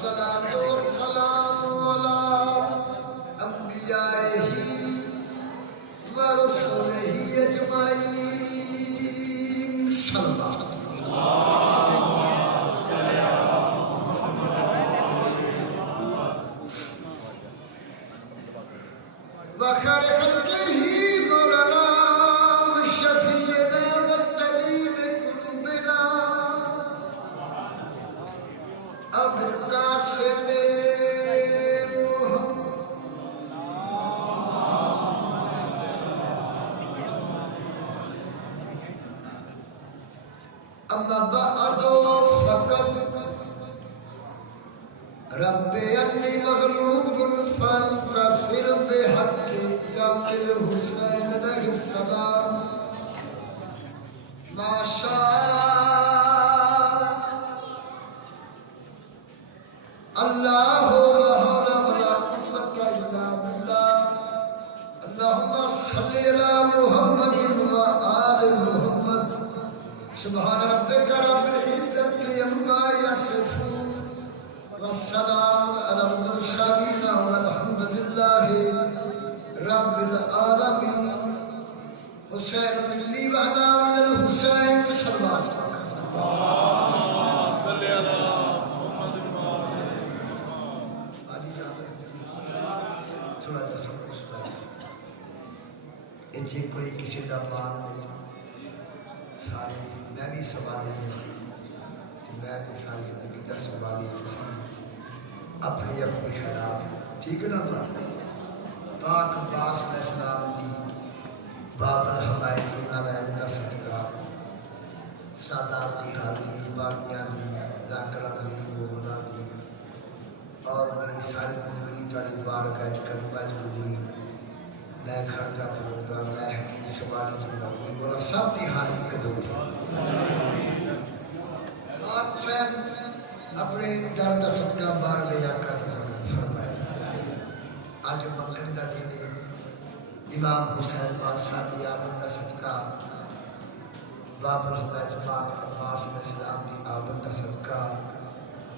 الصلاة والسلام على أنبيائه ورسله أجمعين صلى الله عليه وسلم وخير خلقه مولانا وشفيعنا والطبيب قلوبنا أبو القاسم أما بعد فقد رب أني مغلوب فانتصر بحق دم الحسين عليه السلام ما شاء الله ولا قوة إلا بالله اللهم صل على محمد وآل محمد سبحان ربك رب العزة عما يصفون والسلام على المرسلين والحمد لله رب العالمين حسين مني وأنا من الحسين صلى الله عليه وسلم صلی علی محمد تھوڑا جا سمجھتا ہے اتنے کوئی کسی دا بان نہیں ساری میں بھی سوالی ہوں میں تو ساری زندگی کا سوالی اپنی اپنی خیرات ٹھیک ہے نا پاک عباس علیہ السلام کی باب الحبائب نالائن کا صدقہ سادات کی حاضری باقیاں کی ذاکرہ کی مومنہ کی اور میری ساری زندگی تاری بار گج کرنا گزری میں گھر کا پڑھوں گا میں حکیم سوالی جنگا کوئی بولا سب کی حاضری قبول ہے آج حسین اپنے در کا صدقہ بار لیا کر فرمائے آج مکن کا دن امام حسین بادشاہ کی آمد کا صدقہ باب الحبائب پاک عباس علیہ السلام کی آمد کا صدقہ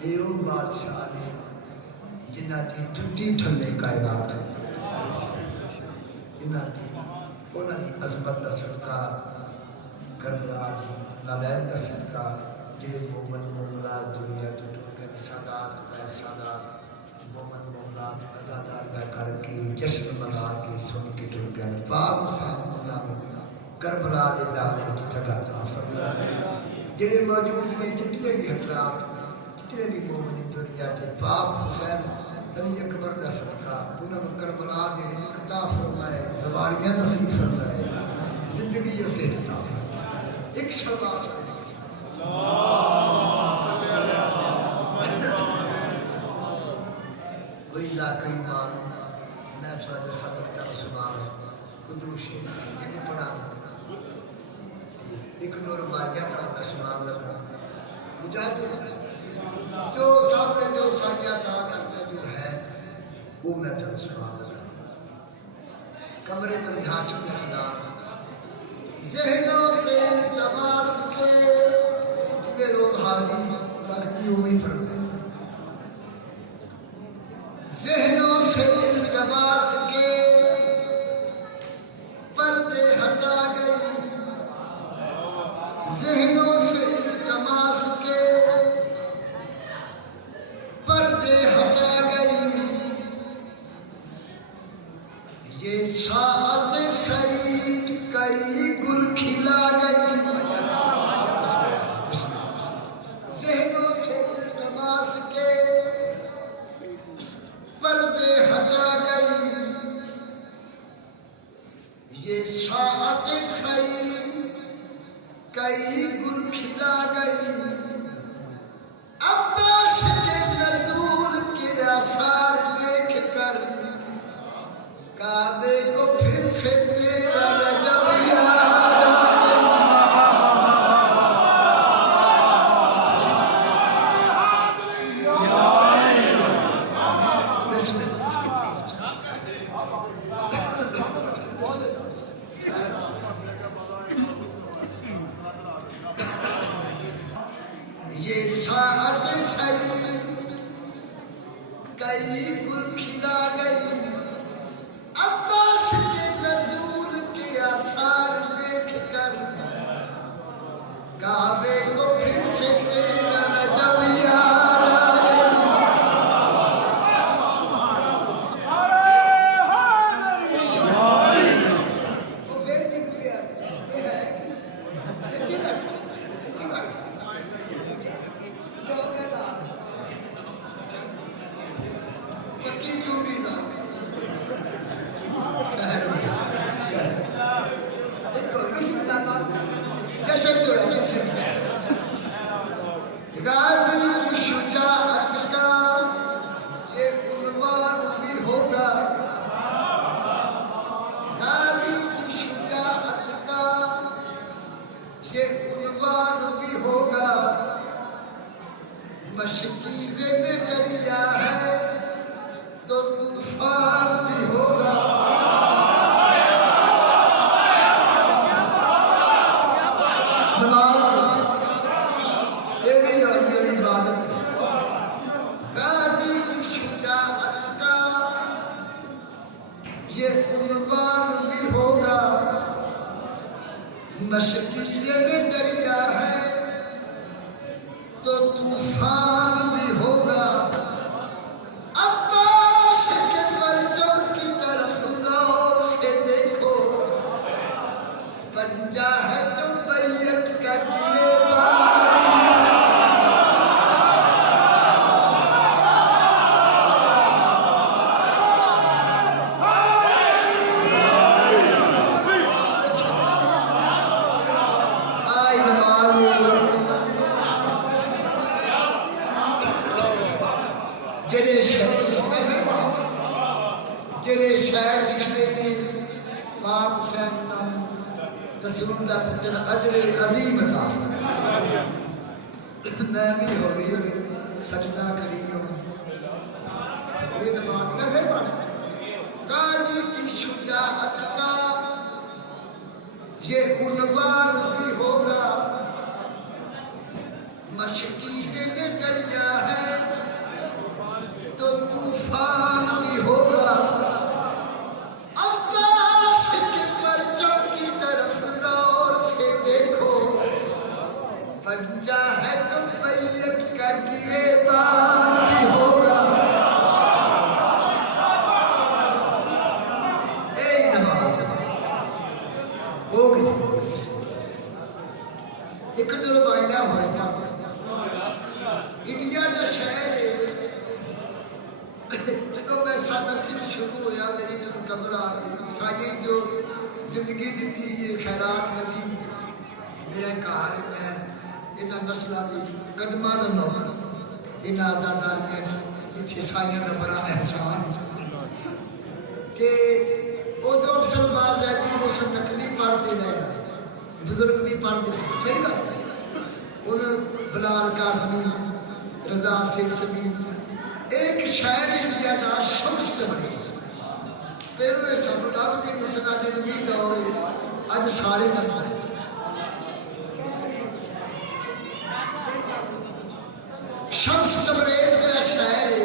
یہ وہ بادشاہ نے جنہ کی دھٹی تھلے کائنات ہے جنہ کی انہوں نے عظمت کا صدقہ کربلا نالین کا صدقہ جنہیں مومن مومنات دنیا تو ٹوٹے سادات غیر سادات مومن مومنات ازادار دا کر کے جشن منا کے سن کے ٹوٹے پاک حسین مولا کربلا دے دامن کی جگہ تا جنہیں موجود نے جتنے بھی حضرات جتنے بھی مومن دنیا کے پاک حسین علی اکبر دا صدقہ انہوں نے کربلا دے عطا فرمائے زواریاں نصیب فرمائے زندگی جو سے عطا فرمائے ایک شرطہ سے وہی ذاکر ایمان میں تھوڑا سبق کا سنان ہے قدوشی نصیحہ نے پڑھا ایک دو رباعیہ کا سنان لگا مجاہد جو سامنے جو سائیہ کا کرتے جو ہے وہ میں تھوڑا سنان لگا کمرے پر حاجم نے سنان ذہنوں سے تماس کے بے روحانی لگتی ہوئی پڑھتے ذہنوں سے التماس کے پردے ہٹا گئی ذہنوں سے التماس کے پردے ہٹا گئی یہ ساعت سعید کئی گل کھلا گئی ذہنوں سے التماس کے پردے ہٹا گئی یہ ساعت سعید کئی گل کھلا گئی عباس کے نزول کے آثار دیکھ کر کعبے کو پھر سے تیرا رجب یاد یہ ساعت سعید مشکیزے میں دریا ہے تو طوفان بھی ہوگا. نماز یہ بھی علی عبادت ہے. غازی کی شجاعت کا یہ عنوان بھی ہوگا. مشکیزے میں دریا ہے تو طوفان بھی ہوگا. عباس کے پرچم کی طرف غور سے دیکھو. پنجہ ہے تو بیعت کا گریبان. آئی نماز جڑے شہر نکلے نے پاک حسین نام رسول دا پتر اجر عظیم عطا. میں بھی ہو رہی ہوں سجدہ کری ہوں. یہ نماز نہ ہے غازی کی شجاعت کا یہ عنوان بھی ہوگا. مشکیزے میں دریا ہے تو طوفان بھی ہوگا. عباس کے پرچم کی طرف غور سے دیکھو. پنجہ ہے تو بیعت کا گریبان بھی ہوگا. اے نماز ہو گئی. ایک دو روایاں ہوئیاں انڈیا کا شہر ہے. تو میں سادہ صرف شروع ہویا میری جو قبر آ گئی سائیں جو زندگی دیتی یہ خیرات نبی میرے گھر میں انہاں نسلہ دی قدمان نو انہاں آزاداریاں اتھے سائیں کا بڑا احسان کہ وہ جو افسر باز ہے کہ وہ سب نقلی پڑھتے رہے بزرگ بھی پڑھتے صحیح نا. انہوں بلال قاسمی رضا سنگھ سمی ایک شہر انڈیا دا شمس تبری پہلے سب لب کے مسئلہ کے نبی دور اج سارے لگ شمس تبریز جڑا شہر ہے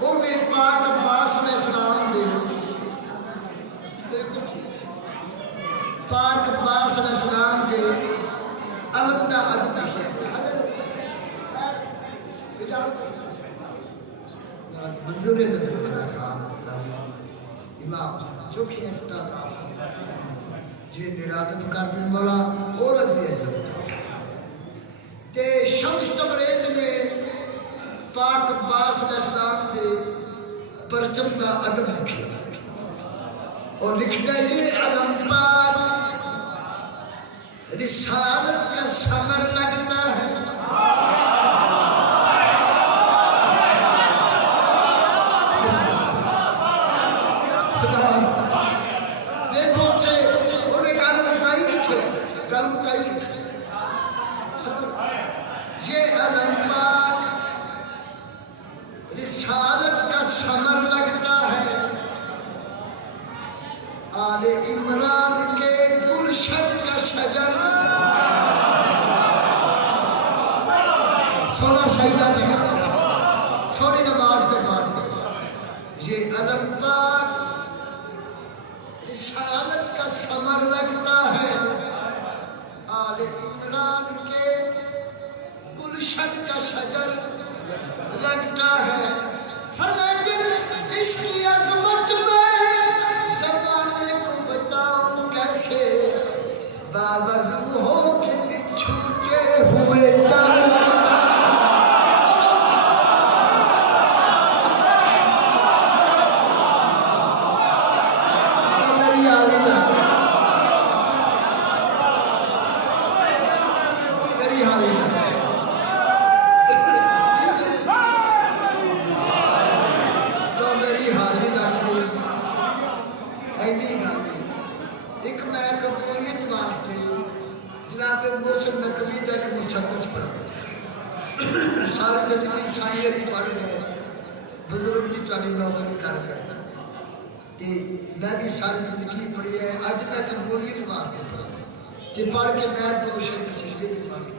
وہ میں پاک عباس علیہ السلام دے پاک عباس علیہ السلام دے علم دا ادب ہے. منظور نظر بنا کام امام جو کہ استاد جی میرا ادب کرتے مولا عورت بھی عزت تے شمس تبریز نے پاک عباس علیہ السلام دے پرچم دا ادب لکھا اور لکھتا یہ علم پاک رسالت کا ثمر لگتا ہے. دیکھو سے انہیں گل مکائی کچھے گل مکائی کچھے یہ علم پاک رسالت کا ثمر لگتا ہے. آل عمران کے گلشن کا شجر سونا سجدہ دیکھا سونی نماز پہ بات یہ علم پاک رسالت کا ثمر لگتا ہے. آل عمران کے گلشن کا شجر لگتا ہے. فرمائے اس کی عظمت میں زمانے کو بتاؤں کیسے بابزو ہو کے بچھو کے ہوئے ڈر لگتا ہے. ایک میں قبولیت واسطے جناب محسن نقوی کا ایک مشخص پڑھ ساری زندگی سائی علی پڑھ گئے بزرگ بھی تاری نوکری کر گئے کہ میں بھی ساری زندگی پڑھی ہے اج میں جمہوریت واسطے پڑھا کہ پڑھ کے میں دو شیر سجدے کی پڑھ گئی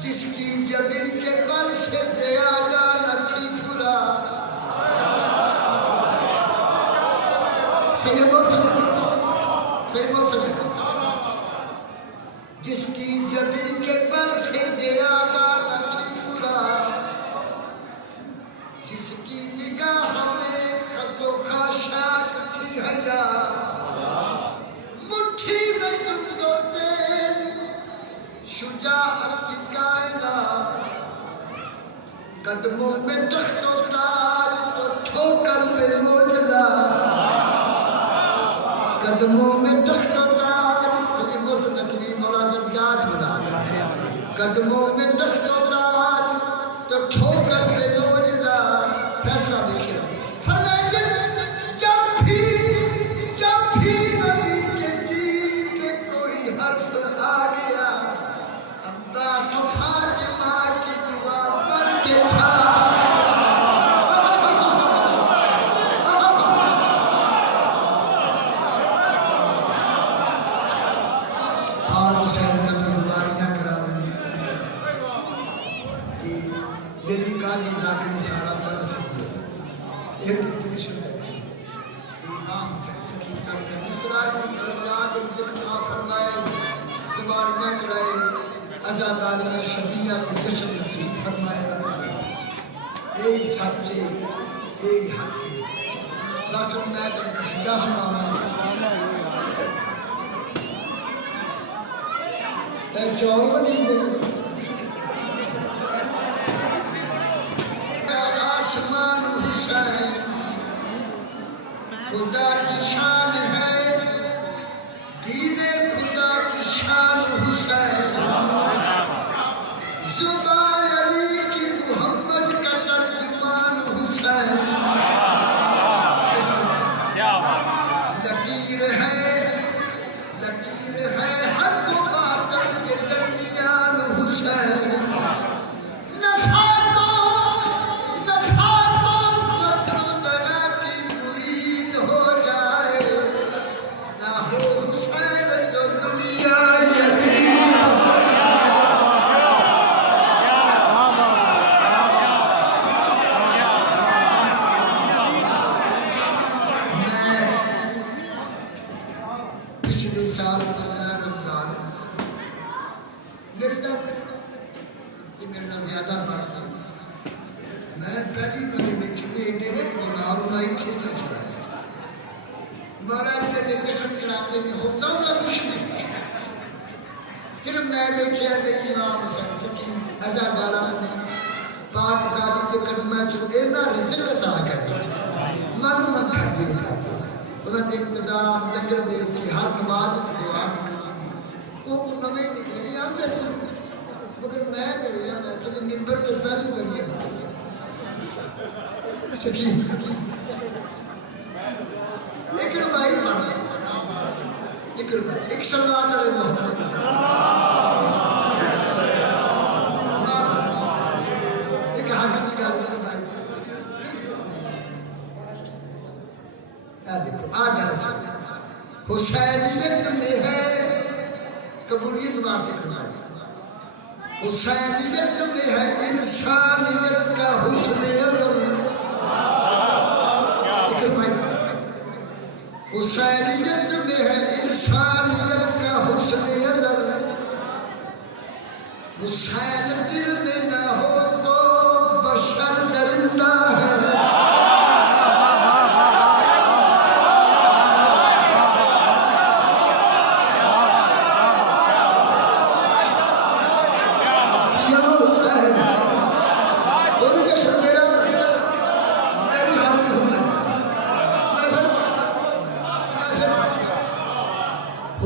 جس کی جبی کے بل سے زیادہ نہ تھی پورا صحیح موسم جس کی جبی کے بل سے زیادہ نہ تھی پورا جس کی نگاہ میں خس و خاشاک تھی حیا مٹھی میں تم کو تیز شجاعت کی کائنات قدموں میں تخت و تاج تو ٹھوکر پہ معجزہ قدموں میں تخت و تاج سید مرسل نقوی مولانا یاد بنا قدموں میں تخت و تاج تو ٹھوکر پہ معجزہ فیصلہ دیکھیں فرمائے جب بھی نبی کے دین میں کوئی حرف آ گیا عباس و فاطمہ کی دعا پڑھ کے چھا میری گالی ذاکری سارا پر سکتی ہے ایک دن پولیشن ہے امام حسین سکیتر نے مصرانی کربلا کے دکھا فرمائے سواریاں کرائے عزاداریاں شدیہ کے جشن نصیب فرمائے یہی سچے یہی حق ہے داسوں میں تم قصیدہ سنانا اے جو بنی دل آسمان حسین خدا کی شان ہے دین خدا کی شان حسین زبان علی کی محمد کا ترجمان حسین لکیر ہے حق و باطل کے درمیان حسین پچھلے سال میرا رمضان میرے نام زیادہ بات تھی میں پہلی بڑی دیکھی ایڈے نے نار اڑائی چھوٹا چلایا مہاراج نے جشن کراتے نے ہوتا تھا کچھ نہیں صرف میں دیکھا کہ امام حسین سکی عزادارہ پاک غازی کے قدمہ جو اینا رزق عطا کرے من کھائیے اٹھاتے انہوں نے انتظام لنگر دیکھ کے ہر نماز کی دعا نکلی گی وہ نویں نکلی ہم دیکھ مگر میں کرے ہیں کہ منبر کے پہلی کریے شکیم ایک ربائی پڑھ لیں ایک ربائی ایک صلوات علیہ محمد ایک حقیقی کا ربائی حسینیت میں ہے قبولیت بات کرنا حسینیت میں ہے انسانیت کا حسن حسینیت میں ہے انسانیت کا حسن حسین دل میں نہ ہو تو بشر درندہ ہے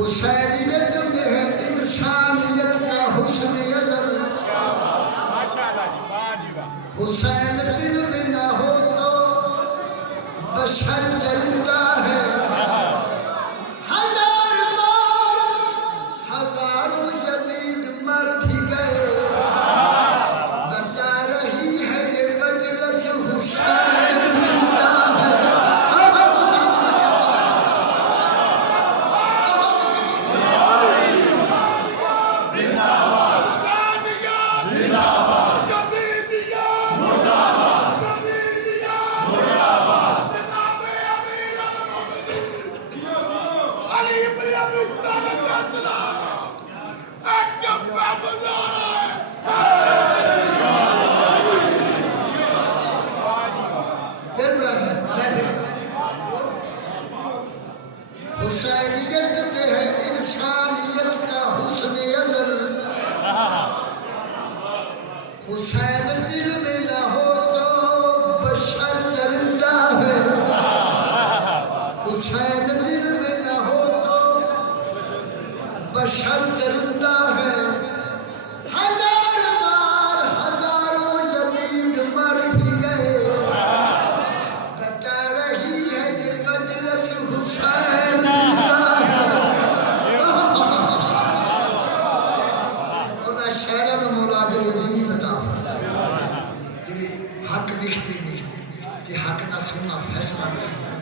حسینیت میں ہے انسانیت کا حسن حسین دل میں نہ ہو تو بشر درندہ ہے ہزاروں جدید مر بھی گئے حسین دل میں نہ ہو تو بشر درندہ ہے، حسین دل میں نہ ہو تو بشر درندہ ہے، ہزار بار ہزاروں یزید مر بھی گئے، بتا رہی ہے یہ مجلس حسین زندہ ہے۔ انہاں شہرہ میں مولا علی عظیم عطا فرمائے جنہیں حق لکھتے نہیں کہ حق نہ سننا فیصلہ نہیں